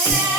નજર